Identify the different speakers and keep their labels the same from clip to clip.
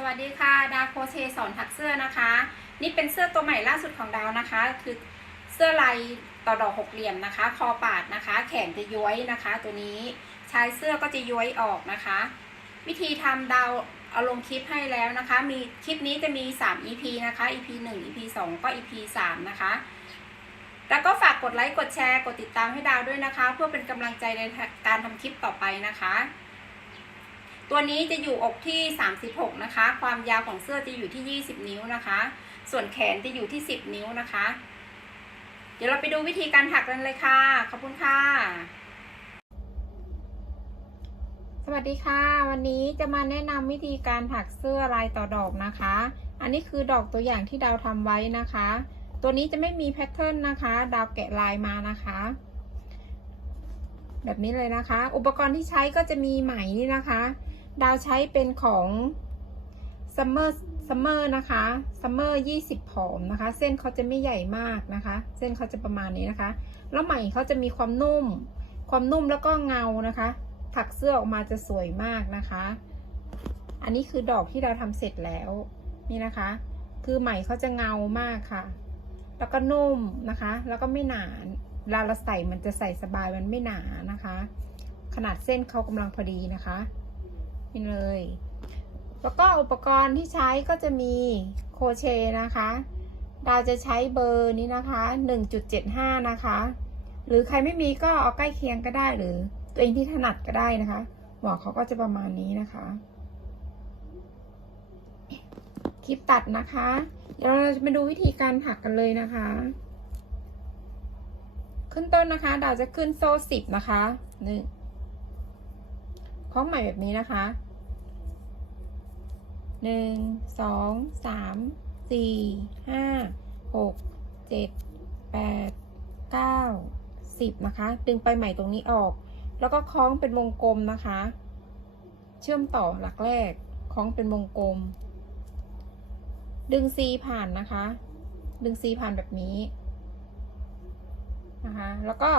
Speaker 1: สวัสดีค่ะ ดาวโคเชสอนถักเสื้อนะคะ นี่เป็นเสื้อตัวใหม่ล่าสุดของดาวนะคะ คือเสื้อลายต่อดอกหกเหลี่ยมนะคะ คอปาดนะคะ แขนจะย้วยนะคะ ตัวนี้ชายเสื้อก็จะย้วยออกนะคะ วิธีทำดาวเอาลงคลิปให้แล้วนะคะ มีคลิปนี้จะมี 3 EP นะคะ EP 1 EP 2 ก็ EP 3 นะคะ แล้วก็ฝากกดไลค์กดแชร์กดติดตามให้ดาวด้วยนะคะ เพื่อเป็นกำลังใจในการทำคลิปต่อไปนะคะ ตัวนี้จะอยู่อกที่ 36 นะคะ ความยาวของเสื้อจะอยู่ที่ 20 นิ้วนะคะ ส่วนแขนจะอยู่ที่ 10 นิ้วนะคะ เดี๋ยวเราไปดูวิธีการถักกันเลยค่ะ ขอบคุณค่ะ สวัสดีค่ะ วันนี้จะมาแนะนำวิธีการถักเสื้อลายต่อดอกนะคะ อันนี้คือดอกตัวอย่างที่ดาวทำไว้นะคะ ตัวนี้จะไม่มีแพทเทิร์นนะคะ ดาวแกะลายมานะคะแบบนี้เลยนะคะ อุปกรณ์ที่ใช้ก็จะมีไหมนี่นะคะ ดาวใช้เป็นของ Summer Summer นะคะ Summer 20ผอมนะคะ เส้นเขาจะไม่ใหญ่มากนะคะ เส้นเขาจะประมาณนี้นะคะ แล้วไหมเขาจะมีความนุ่ม ความนุ่มแล้วก็เงานะคะ ถักเสื้อออกมาจะสวยมากนะคะ อันนี้คือดอกที่เราทำเสร็จแล้วนี่นะคะ คือไหมเขาจะเงามากค่ะ แล้วก็นุ่มนะคะ แล้วก็ไม่หนาเวลาเราใส่มันจะใส่สบายมันไม่หนานะคะ ขนาดเส้นเขากำลังพอดีนะคะ นี่เลย แล้วก็อุปกรณ์ที่ใช้ก็จะมีโคเชนะคะ ดาวจะใช้เบอร์นี้นะคะ 1.75 นะคะ หรือใครไม่มีก็เอาใกล้เคียงก็ได้หรือ ตัวเองที่ถนัดก็ได้นะคะหัวเขาก็จะประมาณนี้นะคะ คลิปตัดนะคะ เดี๋ยวเราจะมาดูวิธีการถักกันเลยนะคะ ขึ้นต้นนะคะ ดาวจะขึ้นโซ่สิบนะคะหนึ่งคล้องใหม่แบบนี้นะคะ หนึ่งสองสามสี่ห้าหกเจ็ดแปดเก้าสิบนะคะ ดึงไปใหม่ตรงนี้ออก แล้วก็คล้องเป็นวงกลมนะคะ เชื่อมต่อหลักแรก คล้องเป็นวงกลม ดึงซีผ่านนะคะ ดึงซีผ่านแบบนี้นะคะ แล้วก็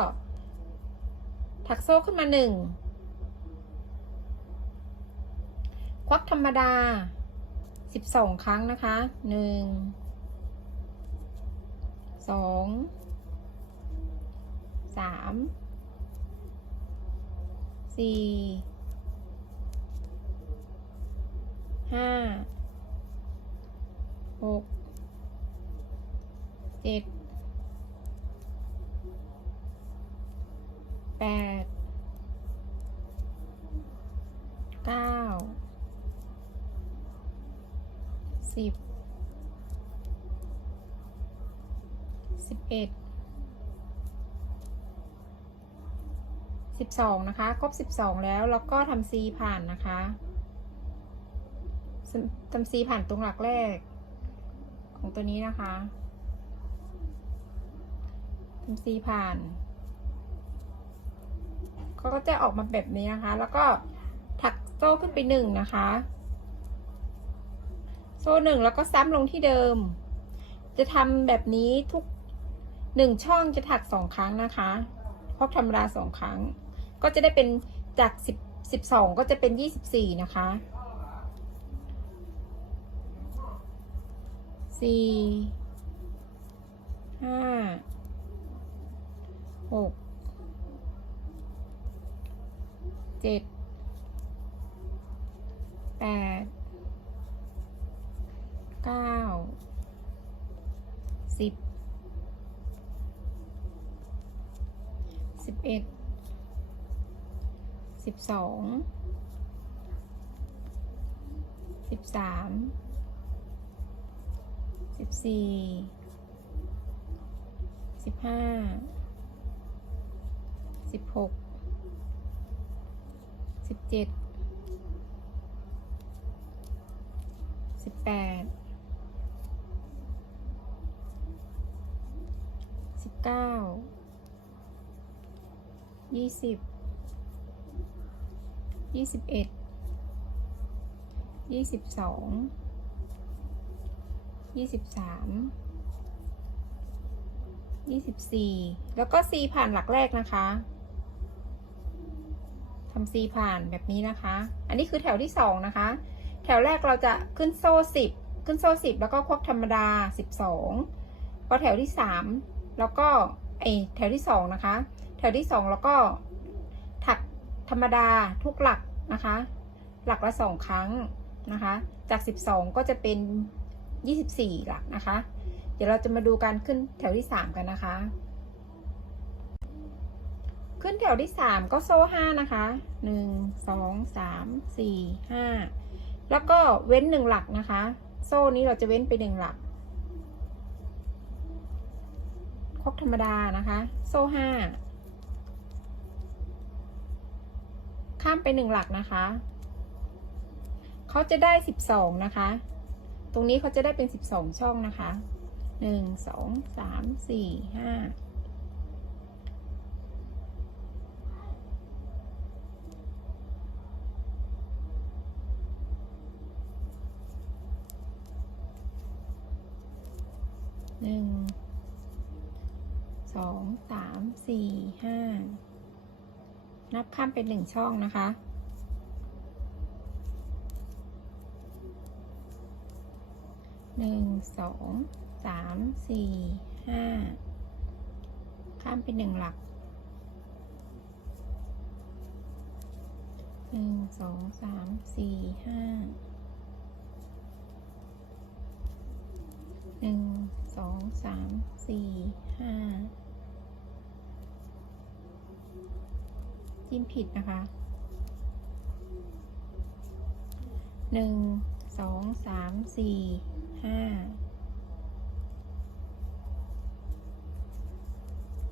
Speaker 1: ถักโซ่ขึ้นมาหนึ่งควักธรรมดา สิบสองครั้งนะคะหนึ่งสองสามสี่ห้าหกเจ็ด สิบสิบเอ็ดสิบสองนะคะ ครบสิบสองแล้วแล้วก็ทำซีผ่านนะคะทำซีผ่านตรงหลักแรก ของตัวนี้นะคะทำซีผ่านเขาก็จะออกมาแบบนี้นะคะ แล้วก็ถักโซ่ขึ้นไปหนึ่งนะคะ โซ่หนึ่งแล้วก็ซ้ำลงที่เดิม จะทำแบบนี้ทุกหนึ่งช่องจะถักสองครั้งนะคะเพราะธรรมดาสองครั้ง ก็จะได้เป็นจากสิบสิบสองก็จะเป็นยี่สิบสี่นะคะสี่ห้าหกเจ็ดแปด เก้าสิบสิบเอ็ดสิบสองสิบสามสิบสี่สิบห้าสิบหกสิบเจ็ดสิบแปด เก้ายี่สิบยี่สิบเอ็ดยี่สิบสองยี่สิบสามยี่สิบสี่แล้วก็ซีผ่านหลักแรกนะคะทำซีผ่านแบบนี้นะคะ อันนี้คือแถวที่สองนะคะ แถวแรกเราจะขึ้นโซ่สิบขึ้นโซ่สิบแล้วก็ควักธรรมดาสิบสองพอแถวที่สาม แล้วก็ไอแถวที่สองนะคะ แถวที่สองแล้วก็ถักธรรมดาทุกหลักนะคะ หลักละสองครั้งนะคะ จากสิบสองก็จะเป็นยี่สิบสี่หลักนะคะ เดี๋ยวเราจะมาดูการขึ้นแถวที่สามกันนะคะ ขึ้นแถวที่สามก็โซ่ห้านะคะหนึ่งสองสามสี่ห้าแล้วก็เว้นหนึ่งหลักนะคะ โซ่นี้เราจะเว้นไปหนึ่งหลัก ครบธรรมดานะคะ โซ่ห้าข้ามไปหนึ่งหลักนะคะเขาจะได้สิบสองนะคะ ตรงนี้เขาจะได้เป็นสิบสองช่องนะคะหนึ่งสองสามสี่ห้าหนึ่ง สองสามสี่ห้านับข้ามเป็นหนึ่งช่องนะคะ หนึ่งสองสามสี่ห้าข้ามเป็นหนึ่งหลัก หนึ่งสองสามสี่ห้าหนึ่ง องสามสี่ห้าจิ้มผิดนะคะหนึ่งสองสามสี่ห้า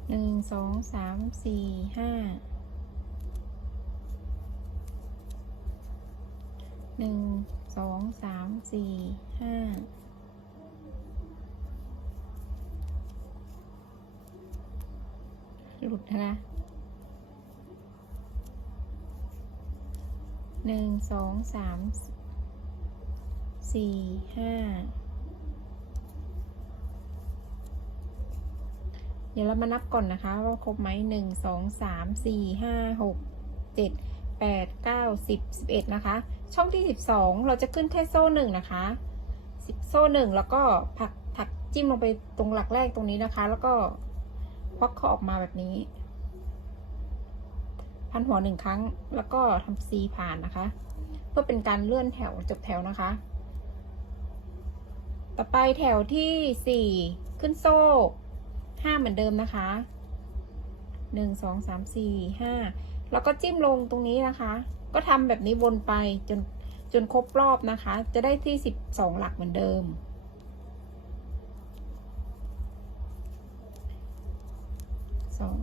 Speaker 1: หนึ่งสองสามสี่ห้าหนึ่งสองสามสี่ห้า หลุดนะคะหนึ่งสองสามสี่ห้าเดี๋ยวเรามานับก่อนนะคะ ว่าครบไหมหนึ่งสองสามสี่ห้าหกเจ็ดแปดเก้าสิบสิบเอ็ดนะคะ ช่องที่สิบสองเราจะขึ้นแค่โซ่หนึ่งนะคะสิบโซ่หนึ่งแล้วก็ผักถักจิ้มลงไปตรงหลักแรกตรงนี้นะคะ แล้วก็ ควักเขาออกมาแบบนี้ พันหัวหนึ่งครั้งแล้วก็ทำซีผ่านนะคะ เพื่อเป็นการเลื่อนแถวจบแถวนะคะ ต่อไปแถวที่สี่ขึ้นโซ่ห้าเหมือนเดิมนะคะหนึ่งสองสามสี่ห้าแล้วก็จิ้มลงตรงนี้นะคะ ก็ทำแบบนี้วนไปจนจนครบรอบนะคะ จะได้ที่สิบสองหลักเหมือนเดิม สอง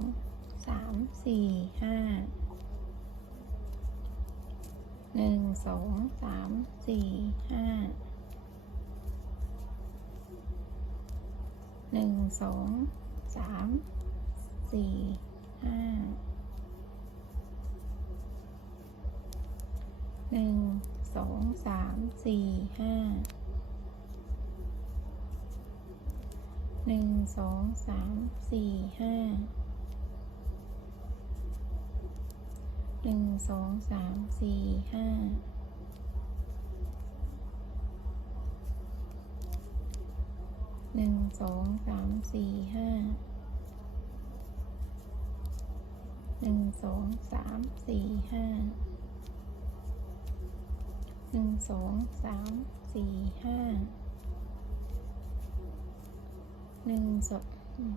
Speaker 1: สามสี่ห้าหนึ่งสองสามสี่ห้าหนึ่งสองสามสี่ห้าหนึ่งสองสามสี่ห้าหนึ่งสองสามสี่ห้า หนึ่งสองสามสี่ห้าหนึ่งสองสามสี่ห้าหนึ่งสองสามสี่ห้าหนึ่งสองสามสี่ห้าหนึ่งสอง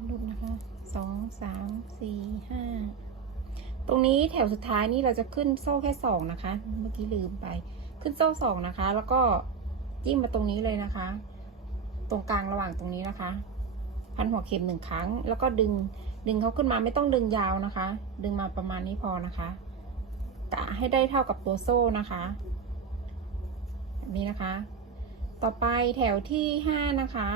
Speaker 1: รูนะคะสองสามสี่ห้า ตรงนี้แถวสุดท้ายนี่เราจะขึ้นโซ่แค่สองนะคะ เมื่อกี้ลืมไป ขึ้นโซ่สองนะคะ แล้วก็จิ้มมาตรงนี้เลยนะคะ ตรงกลางระหว่างตรงนี้นะคะ พันหัวเข็มหนึ่งครั้ง แล้วก็ดึงดึงเขาขึ้นมาไม่ต้องดึงยาวนะคะ ดึงมาประมาณนี้พอนะคะกะให้ได้เท่ากับตัวโซ่นะคะแบบนี้นะคะ ต่อไปแถวที่ห้านะคะ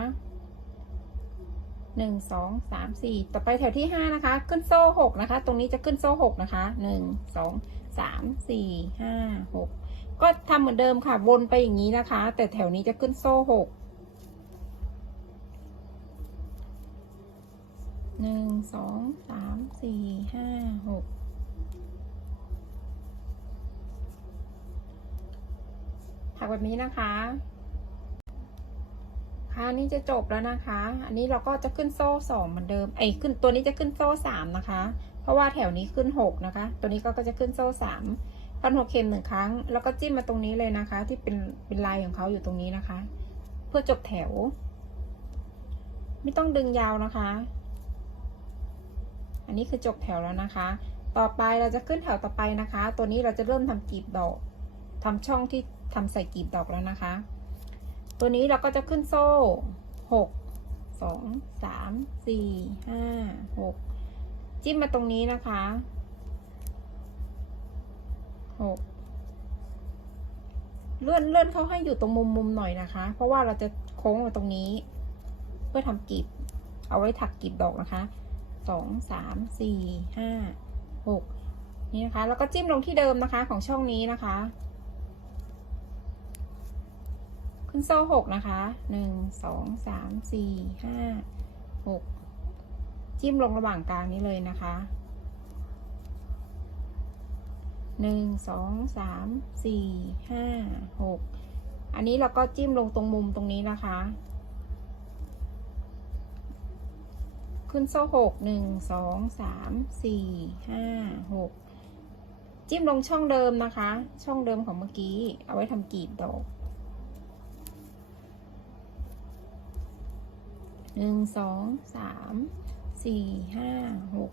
Speaker 1: หนึ่งสองสามสี่ต่อไปแถวที่ห้านะคะ ขึ้นโซ่หกนะคะ ตรงนี้จะขึ้นโซ่หกนะคะหนึ่งสองสามสี่ห้าหกก็ทำเหมือนเดิมค่ะ วนไปอย่างนี้นะคะ แต่แถวนี้จะขึ้นโซ่หกหนึ่งสองสามสี่ห้าหกถักแบบนี้นะคะ ค่ะนี่จะจบแล้วนะคะ อันนี้เราก็จะขึ้นโซ่สองเหมือนเดิมไอ้ขึ้นตัวนี้จะขึ้นโซ่สามนะคะ เพราะว่าแถวนี้ขึ้นหกนะคะ ตัวนี้ก็จะขึ้นโซ่สามพันหกเข็มหนึ่งครั้ง แล้วก็จิ้มมาตรงนี้เลยนะคะ ที่เป็นเป็นลายของเขาอยู่ตรงนี้นะคะ เพื่อจบแถว ไม่ต้องดึงยาวนะคะ อันนี้คือจบแถวแล้วนะคะ ต่อไปเราจะขึ้นแถวต่อไปนะคะ ตัวนี้เราจะเริ่มทำกลีบดอกทำช่องที่ทำใส่กลีบดอกแล้วนะคะ ตัวนี้เราก็จะขึ้นโซ่หกสองสามสี่ห้าหกจิ้มมาตรงนี้นะคะหกเลื่อนเลื่อนเข้าให้อยู่ตรงมุมมุมหน่อยนะคะ เพราะว่าเราจะโค้งมาตรงนี้ เพื่อทำกลีบ เอาไว้ถักกลีบดอกนะคะสองสามสี่ห้าหกนี่นะคะ แล้วก็จิ้มลงที่เดิมนะคะของช่องนี้นะคะ ขึ้นโซ่หกนะคะหนึ่งสองสามสี่ห้าหกจิ้มลงระหว่างกลางนี้เลยนะคะหนึ่งสองสามสี่ห้าหกอันนี้เราก็จิ้มลงตรงมุมตรงนี้นะคะ ขึ้นโซ่หกหนึ่งสองสามสี่ห้าหกจิ้มลงช่องเดิมนะคะ ช่องเดิมของเมื่อกี้ เอาไว้ทำกีบดอก หนึ่งสองสามสี่ห้าหก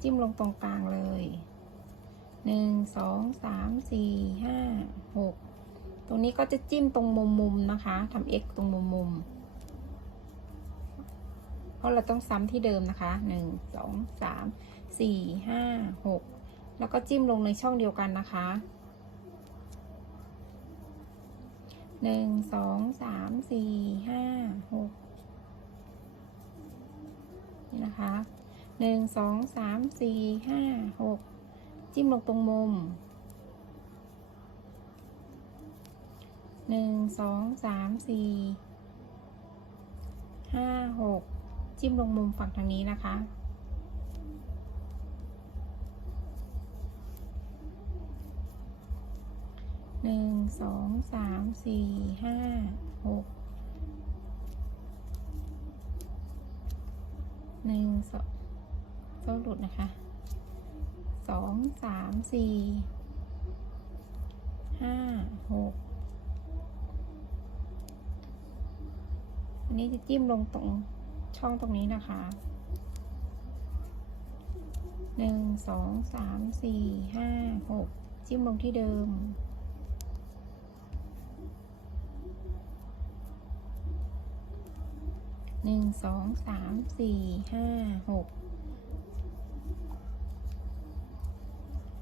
Speaker 1: จิ้มลงตรงกลางเลยหนึ่งสองสามสี่ห้าหกตรงนี้ก็จะจิ้มตรงมุมมุมนะคะทำ x ตรงมุมมุมเพราะเราต้องซ้ำที่เดิมนะคะหนึ่งสองสามสี่ห้าหกแล้วก็จิ้มลงในช่องเดียวกันนะคะหนึ่งสองสามสี่ห้าหก นี่นะคะหนึ่งสองสามสี่ห้าหกจิ้มลงตรงมุมหนึ่งสองสามสี่ห้าหกจิ้มลงมุมฝั่งทางนี้นะคะหนึ่งสองสามสี่ห้าหก หนึ่งสองโซ่หลุดนะคะสองสามสี่ห้าหกอันนี้จะจิ้มลงตรงช่องตรงนี้นะคะหนึ่งสองสามสี่ห้าหกจิ้มลงที่เดิม หนึ่งสองสามสี่ห้าหก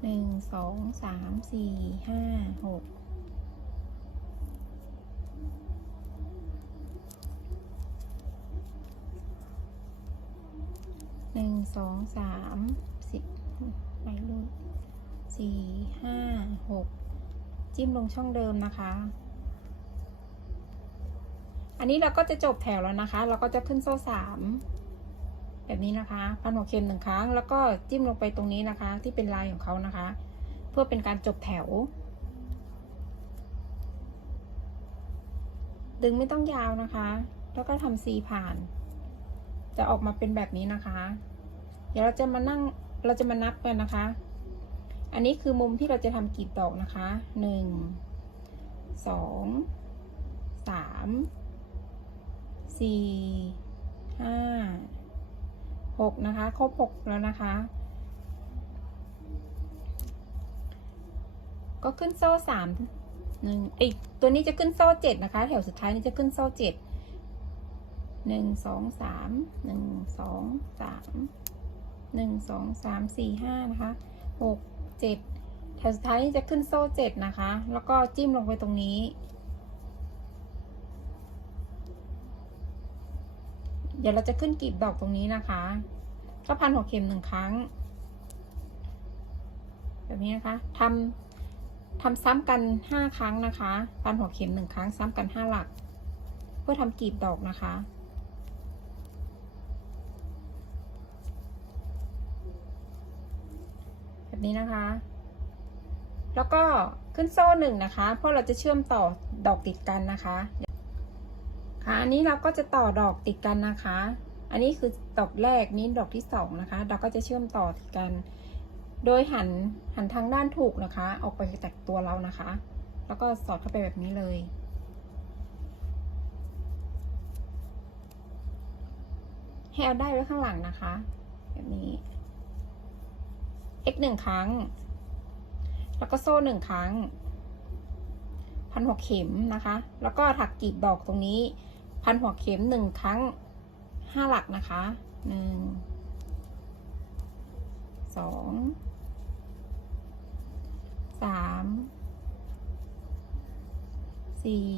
Speaker 1: หนึ่งสองสามสี่ห้าหกหนึ่งสองสามสิบไปลูกสี่ห้าหกจิ้มลงช่องเดิมนะคะ อันนี้เราก็จะจบแถวแล้วนะคะ เราก็จะขึ้นโซ่สามแบบนี้นะคะ พันหัวเข็มหนึ่งครั้ง แล้วก็จิ้มลงไปตรงนี้นะคะ ที่เป็นลายของเขานะคะ เพื่อเป็นการจบแถว ดึงไม่ต้องยาวนะคะ แล้วก็ทำซีผ่าน จะออกมาเป็นแบบนี้นะคะ เดี๋ยวเราจะมานั่ง เราจะมานับกันนะคะ อันนี้คือมุมที่เราจะทำกลีบดอกนะคะ หนึ่ง สอง สาม สี่ห้าหกนะคะ ครบหกแล้วนะคะ ก็ขึ้นโซ่สามหนึ่งอีกตัวนี้จะขึ้นโซ่เจ็ดนะคะ แถวสุดท้ายนี้จะขึ้นโซ่เจ็ดหนึ่งสองสามหนึ่งสองสามหนึ่งสองสามสี่ห้านะคะหกเจ็ดแถวสุดท้ายนี้จะขึ้นโซ่เจ็ดนะคะ แล้วก็จิ้มลงไปตรงนี้ เดี๋ยวเราจะขึ้นกลีบดอกตรงนี้นะคะ ก็พันหัวเข็มหนึ่งครั้ง แบบนี้นะคะทำทำซ้ำกันห้าครั้งนะคะ พันหัวเข็มหนึ่งครั้งซ้ำกันห้าหลัก เพื่อทำกลีบดอกนะคะแบบนี้นะคะ แล้วก็ขึ้นโซ่หนึ่งนะคะ เพราะเราจะเชื่อมต่อดอกติดกันนะคะ ค่ะอันนี้เราก็จะต่อดอกติดกันนะคะ อันนี้คือดอกแรกนี้ดอกที่สองนะคะ เราก็จะเชื่อมต่อติดกัน โดยหันหันทางด้านถูกนะคะ ออกไปจากตัวเรานะคะ แล้วก็สอดเข้าไปแบบนี้เลยให้เอาได้ไว้ข้างหลังนะคะ แบบนี้ x หนึ่งครั้ง แล้วก็โซ่หนึ่งครั้งพันหัวเข็มนะคะ แล้วก็ถักกลีบดอกตรงนี้ พันหัวเข็มหนึ่งครั้งห้าหลักนะคะหนึ่งสองสามสี่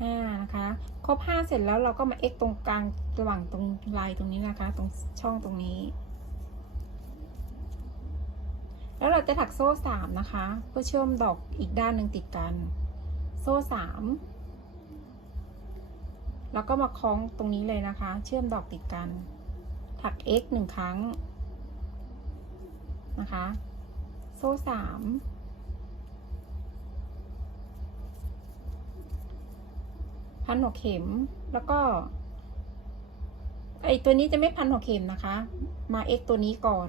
Speaker 1: ห้านะคะครบห้าเสร็จแล้วเราก็มา x ตรงกลางระหว่างตรงลายตรงนี้นะคะ ตรงช่องตรงนี้ แล้วเราจะถักโซ่สามนะคะ เพื่อเชื่อมดอกอีกด้านหนึ่งติดกัน โซ่สามแล้วก็มาคล้องตรงนี้เลยนะคะ เชื่อมดอกติดกัน ถัก x หนึ่งครั้งนะคะ โซ่สามพันหัวเข็มแล้วก็ ไอตัวนี้จะไม่พันหัวเข็มนะคะ มา x ตัวนี้ก่อน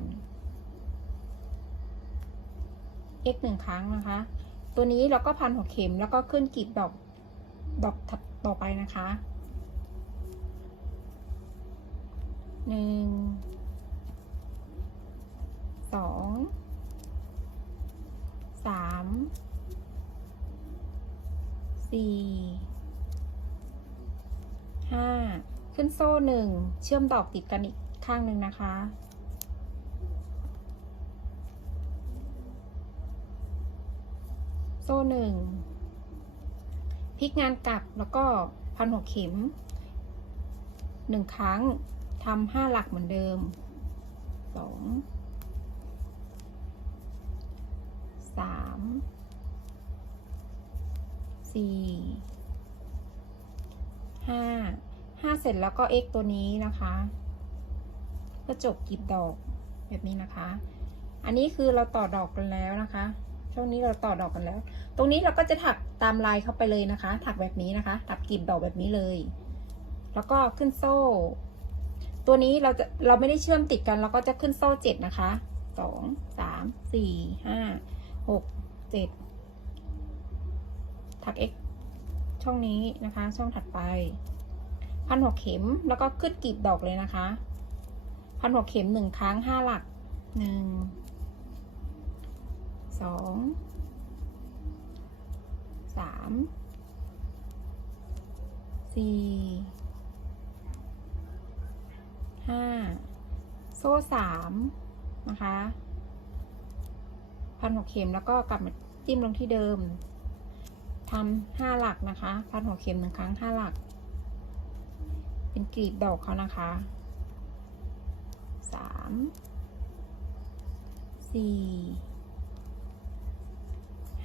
Speaker 1: x หนึ่งครั้งนะคะ ตัวนี้เราก็พันหัวเข็มแล้วก็ขึ้นกลีบดอกดอกถัดต่อไปนะคะหนึ่งสองสามสี่ห้าขึ้นโซ่หนึ่งเชื่อมดอกติดกันอีกข้างหนึ่งนะคะ ซ่หนึ่งพลิกงานกลับแล้วก็พันหัวเข็มหนึ่งครั้งทำห้าหลักเหมือนเดิมสองสามสี่ห้าห้าเสร็จแล้วก็ x ตัวนี้นะคะ ก็จบกลีบดอกแบบนี้นะคะ อันนี้คือเราต่อดอกกันแล้วนะคะ ช่วงนี้เราต่อดอกกันแล้ว ตรงนี้เราก็จะถักตามลายเข้าไปเลยนะคะ ถักแบบนี้นะคะ ถักกลีบดอกแบบนี้เลย แล้วก็ขึ้นโซ่ ตัวนี้เราจะเราไม่ได้เชื่อมติดกัน เราก็จะขึ้นโซ่เจ็ดนะคะสองสามสี่ห้าหกเจ็ดถัก x ช่องนี้นะคะ ช่องถัดไป พันหัวเข็มแล้วก็ขึ้นกลีบดอกเลยนะคะ พันหัวเข็มหนึ่งครั้งห้าหลักหนึ่ง สองสามสี่ห้าโซ่สามนะคะ พันหัวเข็มแล้วก็กลับมาจิ้มลงที่เดิมทำห้าหลักนะคะ พันหัวเข็มหนึ่งครั้งห้าหลัก เป็นกลีบดอกเขานะคะสามสี่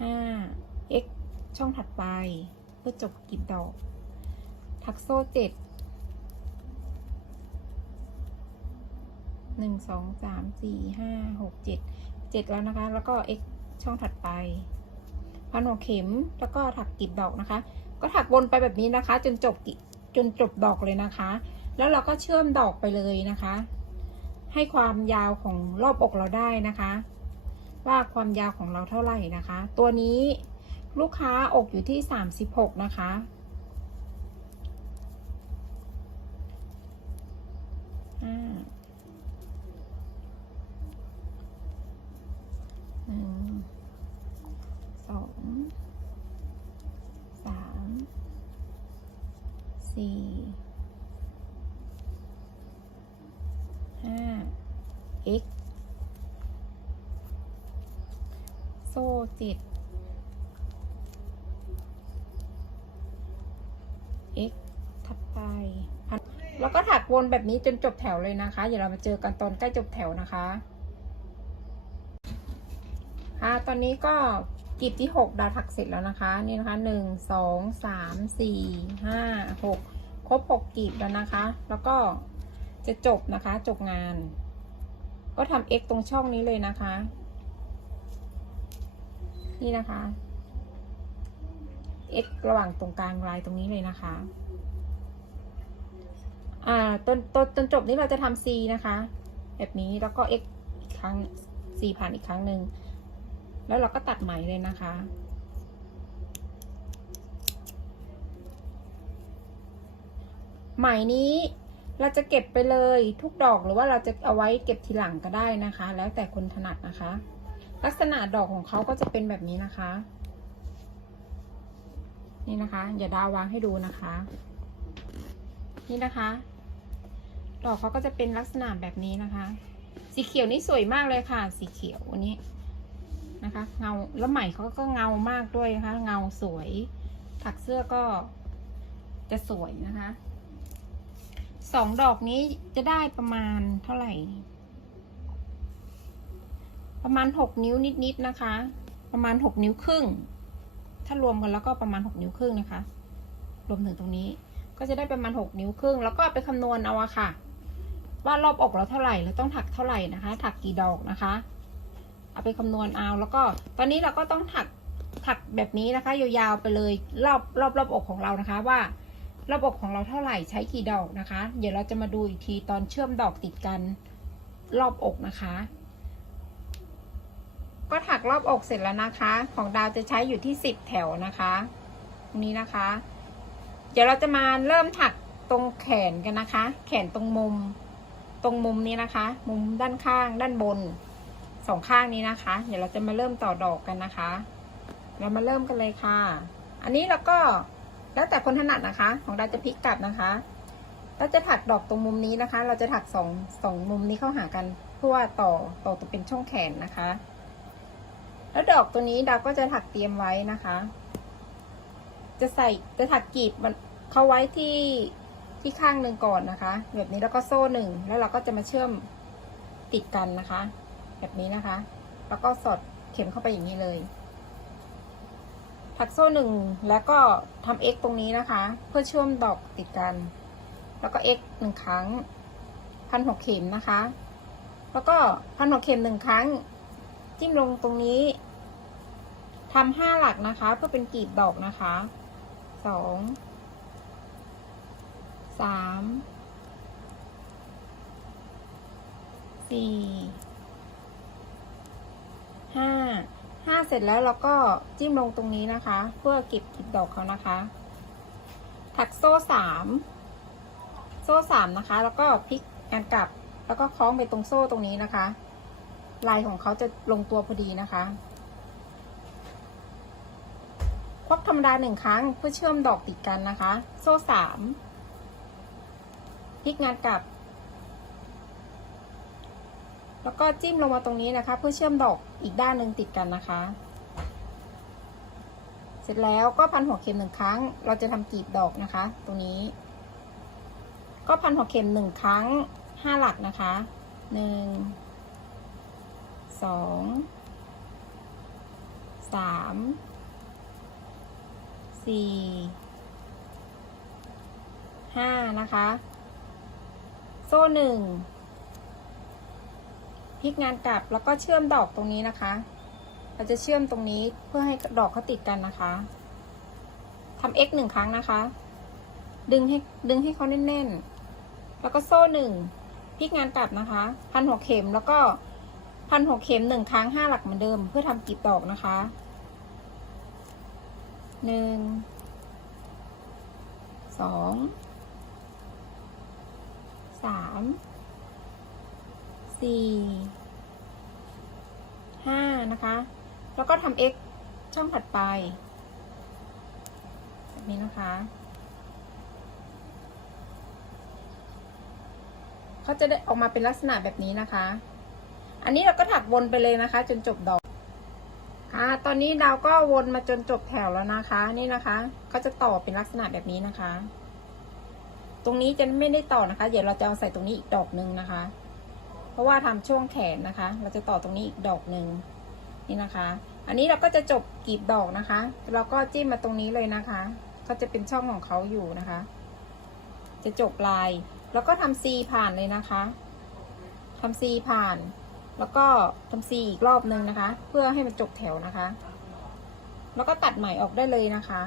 Speaker 1: ห้า x ช่องถัดไป เพื่อจบกลีบดอกถักโซ่เจ็ดหนึ่งสองสามสี่ห้าหกเจ็ดเจ็ดแล้วนะคะ แล้วก็ x ช่องถัดไปพันหัวเข็มแล้วก็ถักกลีบดอกนะคะ ก็ถักวนไปแบบนี้นะคะ จนจบจนจบดอกเลยนะคะ แล้วเราก็เชื่อมดอกไปเลยนะคะ ให้ความยาวของรอบอกเราได้นะคะ ว่าความยาวของเราเท่าไหร่นะคะ ตัวนี้ลูกค้าอกอยู่ที่สามสิบหกนะคะ อ่าหนึ่งสอง สาม สี่ ห้า x โซ่เจ็ด x ถัดไปแล้วก็ถักวนแบบนี้จนจบแถวเลยนะคะ เดี๋ยวเรามาเจอกันตอนใกล้จบแถวนะคะค่ะตอนนี้ก็กลีบที่หกดาวถักเสร็จแล้วนะคะนี่นะคะหนึ่งสองสามสี่ห้าหกครบหกกลีบแล้วนะคะ แล้วก็จะจบนะคะจบงาน ก็ทำ x ตรงช่องนี้เลยนะคะ นี่นะคะ x ระหว่างตรงกลางลายตรงนี้เลยนะคะ อ่าต้นต้นจนจบนี้เราจะทำ c นะคะ แบบนี้แล้วก็ x อีกครั้ง c ผ่านอีกครั้งหนึ่งแล้วเราก็ตัดไหมเลยนะคะ ไหมนี้เราจะเก็บไปเลยทุกดอกหรือว่าเราจะเอาไว้เก็บทีหลังก็ได้นะคะ แล้วแต่คนถนัดนะคะ ลักษณะดอกของเขาก็จะเป็นแบบนี้นะคะ นี่นะคะ อย่าดาววางให้ดูนะคะ นี่นะคะ ดอกเขาก็จะเป็นลักษณะแบบนี้นะคะ สีเขียวนี่สวยมากเลยค่ะ สีเขียวอันนี้นะคะ เงาแล้วไหม่เขาก็เงามากด้วยนะคะ เงาสวย ถักเสื้อก็จะสวยนะคะสองดอกนี้จะได้ประมาณเท่าไหร่ ประมาณหกนิ้วนิดๆนะคะ ประมาณหกนิ้วครึ่ง ถ้ารวมกันแล้วก็ประมาณหกนิ้วครึ่งนะคะ รวมถึงตรงนี้ก็จะได้ประมาณหกนิ้วครึ่ง แล้วก็ไปคำนวณเอาอะค่ะ ว่ารอบอกเราเท่าไหร่เราต้องถักเท่าไหร่นะคะ ถักกี่ดอกนะคะ เอาไปคำนวณเอาแล้วก็ตอนนี้เราก็ต้องถักถักแบบนี้นะคะ ยาวๆไปเลยรอบรอบรอบอกของเรานะคะว่าระบบของเราเท่าไหร่ใช้กี่ดอกนะคะ เดี๋ยวเราจะมาดูอีกทีตอนเชื่อมดอกติดกันรอบอกนะคะ ก็ถักรอบอกเสร็จแล้วนะคะ ของดาวจะใช้อยู่ที่สิบแถวนะคะตรงนี้นะคะ เดี๋ยวเราจะมาเริ่มถักตรงแขนกันนะคะ แขนตรงมุม ตรงมุมนี้นะคะ มุมด้านข้าง ด้านบนสองข้างนี้นะคะ เดี๋ยวเราจะมาเริ่มต่อดอกกันนะคะ เรามาเริ่มกันเลยค่ะ อันนี้เราก็แล้วแต่คนถนัดนะคะ ของเราจะพลิกกลับนะคะเราจะถักดอกตรงมุมนี้นะคะ เราจะถักสองสองมุมนี้เข้าหากันเพื่อต่อต่อตัวเป็นช่องแขนนะคะ แล้วดอกตัวนี้ดาวก็จะถักเตรียมไว้นะคะ จะใส่จะถักกีบมันเข้าไว้ที่ที่ข้างหนึ่งก่อนนะคะ แบบนี้แล้วก็โซ่หนึ่งแล้วเราก็จะมาเชื่อมติดกันนะคะ แบบนี้นะคะ แล้วก็สอดเข็มเข้าไปอย่างนี้เลย ถักโซ่หนึ่งแล้วก็ทำ x ตรงนี้นะคะ เพื่อเชื่อมดอกติดกัน แล้วก็ x หนึ่งครั้งพันหกเข็มนะคะ แล้วก็พันหกเข็มหนึ่งครั้ง จิ้มลงตรงนี้ทำห้าหลักนะคะเพื่อเป็นกลีบดอกนะคะสองสามสี่ห้าห้าเสร็จแล้วเราก็จิ้มลงตรงนี้นะคะ เพื่อเก็บกลีบดอกเขานะคะ ถักโซ่สามโซ่สามนะคะ แล้วก็พลิกงานกลับ แล้วก็คล้องไปตรงโซ่ตรงนี้นะคะ ลายของเขาจะลงตัวพอดีนะคะควักธรรมดาหนึ่งครั้งเพื่อเชื่อมดอกติดกันนะคะ โซ่สามพลิกงานกลับ แล้วก็จิ้มลงมาตรงนี้นะคะ เพื่อเชื่อมดอกอีกด้านหนึ่งติดกันนะคะ เสร็จแล้วก็พันหัวเข็มหนึ่งครั้ง เราจะทำกลีบดอกนะคะ ตรงนี้ ก็พันหัวเข็มหนึ่งครั้งห้าหลักนะคะหนึ่ง สองสามสี่ห้านะคะ โซ่หนึ่งพลิกงานกลับแล้วก็เชื่อมดอกตรงนี้นะคะ เราจะเชื่อมตรงนี้เพื่อให้ดอกเขาติดกันนะคะทำ x หนึ่งครั้งนะคะ ดึงให้ดึงให้เขาแน่นๆ แล้วก็โซ่หนึ่งพลิกงานกลับนะคะ พันหัวเข็มแล้วก็ พันหัวเข็มหนึ่งครั้งห้าหลักเหมือนเดิม เพื่อทำกลีบดอกนะคะหนึ่งสองสามสี่ห้านะคะ แล้วก็ทำ x ช่องถัดไปแบบนี้นะคะ เขาจะได้ออกมาเป็นลักษณะแบบนี้นะคะ อันนี้เราก็ถักวนไปเลยนะคะ จนจบดอกค่ะตอนนี้ดาวก็วนมาจนจบแถวแล้วนะคะ นี่นะคะ ก็จะต่อเป็นลักษณะแบบนี้นะคะ ตรงนี้จะไม่ได้ต่อนะคะ เดี๋ยวเราจะเอาใส่ตรงนี้อีกดอกหนึ่งนะคะ เพราะว่าทำช่วงแขนนะคะ เราจะต่อตรงนี้อีกดอกหนึ่งนี่นะคะ อันนี้เราก็จะจบกลีบดอกนะคะ เราก็จิ้มมาตรงนี้เลยนะคะ ก็จะเป็นช่องของเขาอยู่นะคะ จะจบลาย แล้วก็ทำซีผ่านเลยนะคะทำซีผ่าน แล้วก็ทำซีอีกรอบนึงนะคะ เพื่อให้มันจบแถวนะคะ แล้วก็ตัดไหมออกได้เลยนะคะ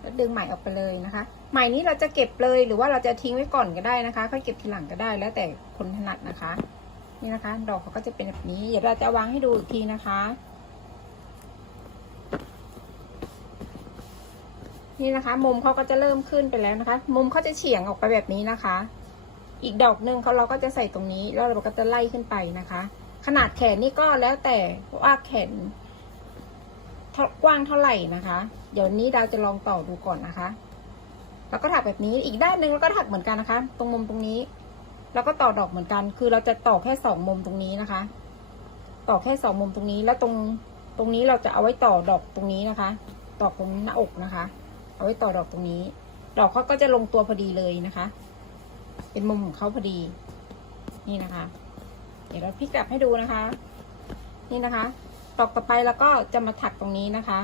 Speaker 1: แล้วดึงไหมออกไปเลยนะคะ ไหมนี้เราจะเก็บเลยหรือว่าเราจะทิ้งไว้ก่อนก็ได้นะคะค่อยเก็บทีหลังก็ได้แล้วแต่คนถนัดนะคะ นี่นะคะ ดอกเขาก็จะเป็นแบบนี้ เดี๋ยวเราจะวางให้ดูอีกทีนะคะ นี่นะคะ มุมเขาก็จะเริ่มขึ้นไปแล้วนะคะ มุมเขาจะเฉียงออกไปแบบนี้นะคะ อีกดอกหนึ่งเขาเราก็จะใส่ตรงนี้ แล้วเราก็จะไล่ขึ้นไปนะคะ ขนาดแขนนี่ก็แล้วแต่ว่าแขนกว้างเท่าไหร่นะคะ เดี๋ยวนี้ดาวจะลองต่อดูก่อนนะคะ แล้วก็ถักแบบนี้อีกด้านหนึ่งเราก็ถักเหมือนกันนะคะ ตรงมุมตรงนี้ แล้วก็ต่อดอกเหมือนกัน คือเราจะต่อแค่สองมุมตรงนี้นะคะ ต่อแค่สองมุมตรงนี้แล้วตรงตรงนี้เราจะเอาไว้ต่อดอกตรงนี้นะคะต่อตรงหน้าอกนะคะ เอาไว้ต่อดอกตรงนี้ ดอกเขาก็จะลงตัวพอดีเลยนะคะ เป็นมุมของเขาพอดี นี่นะคะ เดี๋ยวเราพลิกกลับให้ดูนะคะ นี่นะคะดอกต่อไปแล้วก็จะมาถักตรงนี้นะคะ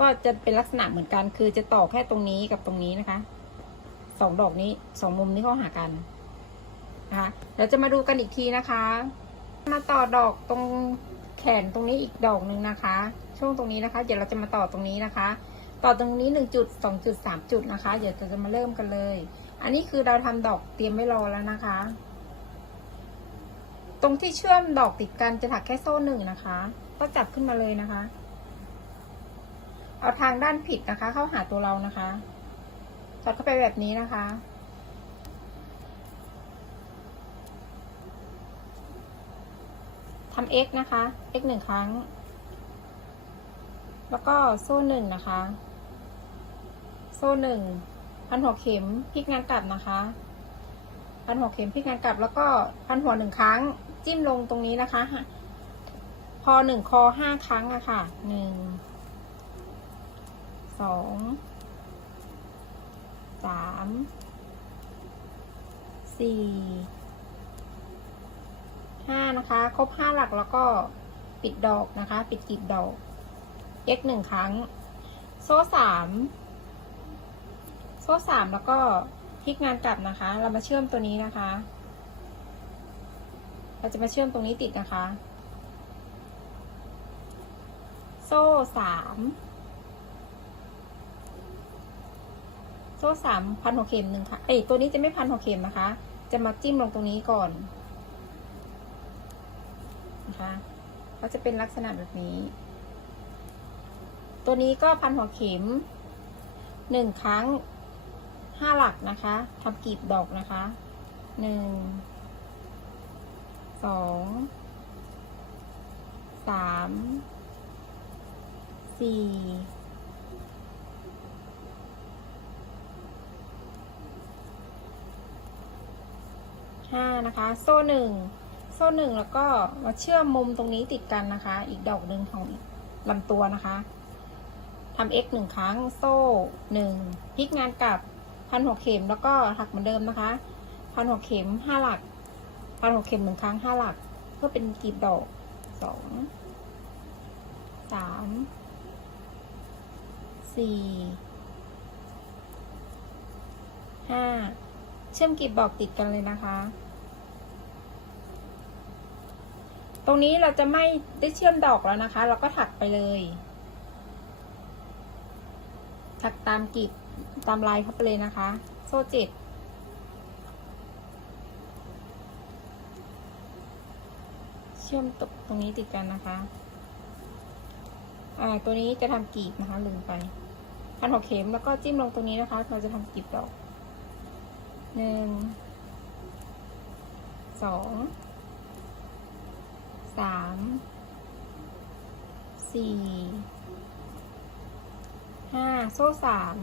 Speaker 1: ก็จะเป็นลักษณะเหมือนกัน คือจะต่อแค่ตรงนี้กับตรงนี้นะคะสองดอกนี้สองมุมนี้เข้าหากันนะคะเดี๋ยวจะมาดูกันอีกทีนะคะ มาต่อดอกตรงแขนตรงนี้อีกดอกหนึ่งนะคะ ช่วงตรงนี้นะคะ เดี๋ยวเราจะมาต่อตรงนี้นะคะ ต่อตรงนี้หนึ่งจุดสองจุดสามจุดนะคะ เดี๋ยวเราจะมาเริ่มกันเลย อันนี้คือเราทำดอกเตรียมไว้รอแล้วนะคะ ตรงที่เชื่อมดอกติดกันจะถักแค่โซ่หนึ่งนะคะ ก็จับขึ้นมาเลยนะคะ เอาทางด้านผิดนะคะ เข้าหาตัวเรานะคะสอดเข้าไปแบบนี้นะคะทำ x นะคะ x หนึ่งครั้ง แล้วก็โซ่หนึ่งนะคะ โซ่หนึ่ง พันหัวเข็มพลิกงานกลับนะคะ พันหัวเข็มพลิกงานกลับ แล้วก็พันหัวหนึ่งครั้ง จิ้มลงตรงนี้นะคะ พอหนึ่งคอห้าครั้งอะค่ะหนึ่งสองสามสี่ห้านะคะ ครบห้าหลักแล้วก็ปิดดอกนะคะ ปิดกลีบดอก x หนึ่งครั้ง โซ่สาม โซ่สามแล้วก็พลิกงานกลับนะคะ เรามาเชื่อมตัวนี้นะคะ เราจะมาเชื่อมตรงนี้ติดนะคะ โซ่สามโซ่สามพันหัวเข็มหนึ่งค่ะเอ้ตัวนี้จะไม่พันหัวเข็มนะคะ จะมาจิ้มลงตรงนี้ก่อนนะคะก็จะเป็นลักษณะแบบนี้ ตัวนี้ก็พันหัวเข็มหนึ่งครั้ง ห้าหลักนะคะทำกลีบดอกนะคะหนึ่งสองสามสี่ห้านะคะ โซ่หนึ่งโซ่หนึ่งแล้วก็มาเชื่อมมุมตรงนี้ติดกันนะคะ อีกดอกหนึ่งของลำตัวนะคะทำ x หนึ่งครั้ง โซ่หนึ่งพลิกงานกลับ พันหัวเข็มแล้วก็ถักเหมือนเดิมนะคะ พันหัวเข็มห้าหลัก พันหัวเข็มหนึ่งครั้งห้าหลัก เพื่อเป็นกลีบดอกสองสามสี่ห้าเชื่อมกลีบดอกติดกันเลยนะคะ ตรงนี้เราจะไม่ได้เชื่อมดอกแล้วนะคะ เราก็ถักไปเลย ถักตามกลีบ ตามลายเข้าไปเลยนะคะ โซ่เจ็ดเชื่อมตตรงนี้ติดกันนะคะอ่าตัวนี้จะทำกีบนะคะลืมไปพันหัวเข็มแล้วก็จิ้มลงตรงนี้นะคะ เราจะทำกีบดอกหนึ่งสองสามสี่ห้าโซ่สาม